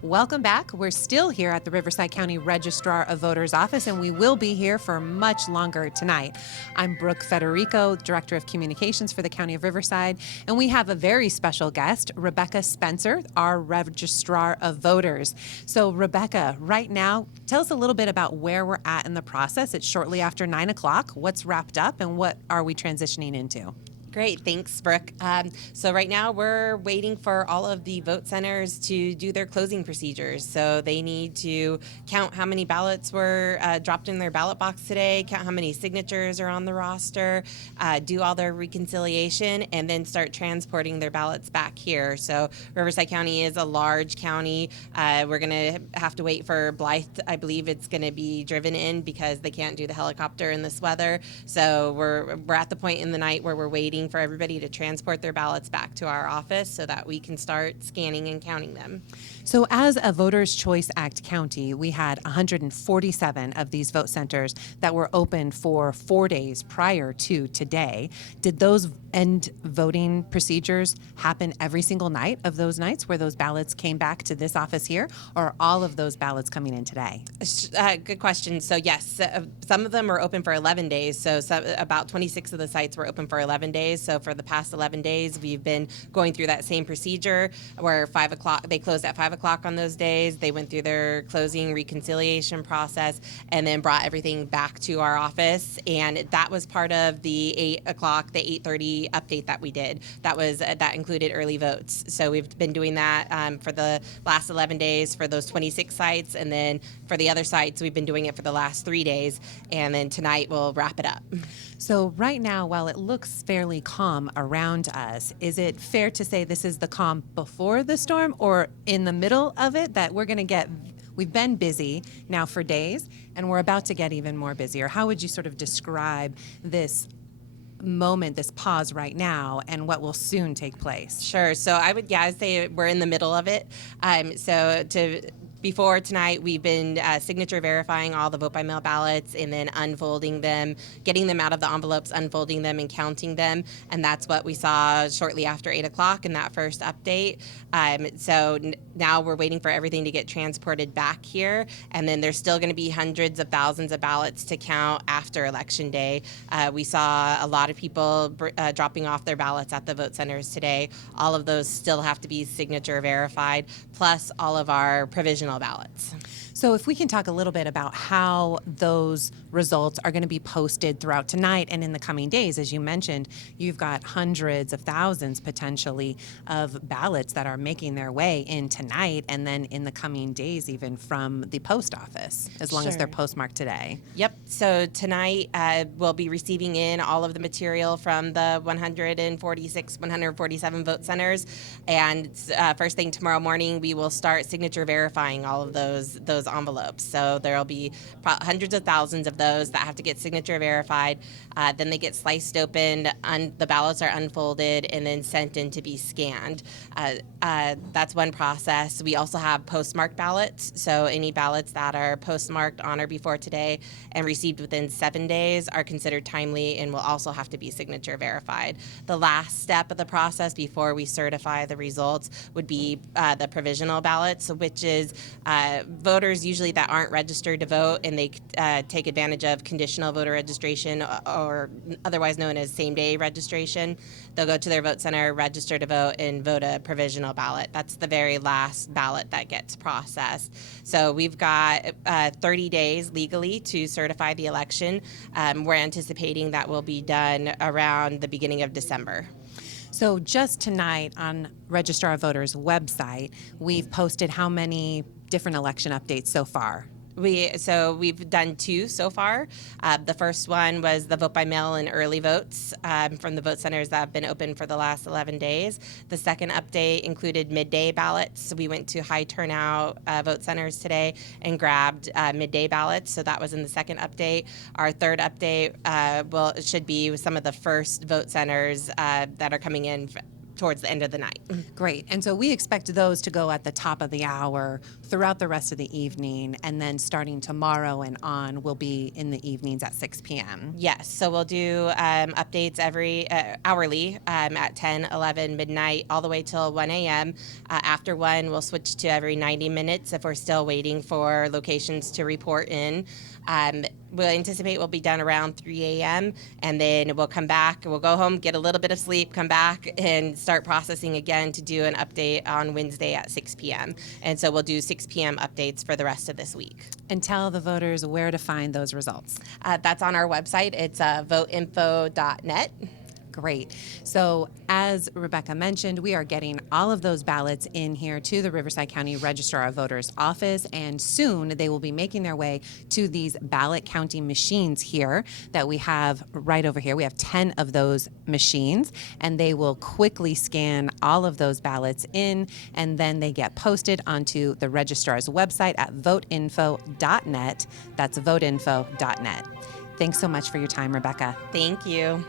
Welcome back. We're still here at the Riverside County Registrar of Voters office, and we will be here for much longer tonight. I'm Brooke Federico, Director of Communications for the County of Riverside, and we have a very special guest, Rebecca Spencer, our Registrar of Voters. So Rebecca, right now, tell us a little bit about where we're at in the process. It's shortly after 9 o'clock. What's wrapped up and what are we transitioning into? Great, thanks, Brooke. So right now we're waiting for all of the vote centers to do their closing procedures. So they need to count how many ballots were dropped in their ballot box today, count how many signatures are on the roster, do all their reconciliation, and then start transporting their ballots back here. So Riverside County is a large county. We're going to have to wait for Blythe. I believe it's going to be driven in because they can't do the helicopter in this weather. So we're at the point in the night where we're waiting for everybody to transport their ballots back to our office so that we can start scanning and counting them. So as a Voters' Choice Act county, we had 147 of these vote centers that were open for 4 days prior to today. Did those end voting procedures happen every single night of those nights where those ballots came back to this office here, or are all of those ballots coming in today? Good question. So yes, some of them were open for 11 days. So about 26 of the sites were open for 11 days. So for the past 11 days, we've been going through that same procedure where 5 o'clock, they closed at 5 o'clock on those days. They went through their closing reconciliation process and then brought everything back to our office. And that was part of the 8 o'clock, the 8:30 update that we did. That included early votes. So we've been doing that for the last 11 days for those 26 sites. And then for the other sites, we've been doing it for the last 3 days. And then tonight we'll wrap it up. So right now, while it looks fairly calm around us, is it fair to say this is the calm before the storm or in the middle of it that we've been busy now for days and we're about to get even more busier? How would you sort of describe this moment, this pause right now, and what will soon take place? Sure. So I'd say we're in the middle of it. Before tonight, we've been signature verifying all the vote-by-mail ballots and then unfolding them, getting them out of the envelopes, unfolding them, and counting them. And that's what we saw shortly after 8 o'clock in that first update. Now we're waiting for everything to get transported back here. And then there's still going to be hundreds of thousands of ballots to count after Election Day. We saw a lot of people dropping off their ballots at the vote centers today. All of those still have to be signature verified, plus all of our provisional ballots. So if we can talk a little bit about how those results are going to be posted throughout tonight and in the coming days. As you mentioned, you've got hundreds of thousands potentially of ballots that are making their way in tonight and then in the coming days even from the post office, as long as they're postmarked today. Yep. So tonight we'll be receiving in all of the material from the 147 vote centers. And first thing tomorrow morning, we will start signature verifying all of those envelopes. So there'll be hundreds of thousands of those that have to get signature verified. Then they get sliced open, the ballots are unfolded, and then sent in to be scanned. That's one process. We also have postmarked ballots. So any ballots that are postmarked on or before today and received within 7 days are considered timely and will also have to be signature verified. The last step of the process before we certify the results would be the provisional ballots, which is voters usually that aren't registered to vote and they take advantage of conditional voter registration or otherwise known as same-day registration. They'll go to their vote center, register to vote, and vote a provisional ballot. That's the very last ballot that gets processed. So we've got 30 days legally to certify the election. We're anticipating that will be done around the beginning of December. So just tonight on Registrar of Voters' website, we've posted how many different election updates so far? We've done 2 so far. The first one was the vote by mail and early votes from the vote centers that have been open for the last 11 days. The second update included midday ballots. We went to high turnout vote centers today and grabbed midday ballots. So that was in the second update. Our third update should be some of the first vote centers that are coming in towards the end of the night. Great. And so we expect those to go at the top of the hour throughout the rest of the evening, and then starting tomorrow and on will be in the evenings at 6 p.m. Yes, so we'll do updates every hourly at 10, 11, midnight, all the way till 1 a.m. After 1, we'll switch to every 90 minutes if we're still waiting for locations to report in. We'll anticipate we'll be done around 3 a.m. and then we'll come back, we'll go home, get a little bit of sleep, come back and start processing again to do an update on Wednesday at 6 p.m. And so we'll do 6 p.m. updates for the rest of this week. And tell the voters where to find those results. That's on our website. It's voteinfo.net. Great. So as Rebecca mentioned, we are getting all of those ballots in here to the Riverside County Registrar of Voters office, and soon they will be making their way to these ballot counting machines here that we have right over here. We have 10 of those machines, and they will quickly scan all of those ballots in, and then they get posted onto the registrar's website at voteinfo.net. That's voteinfo.net. Thanks so much for your time, Rebecca. Thank you.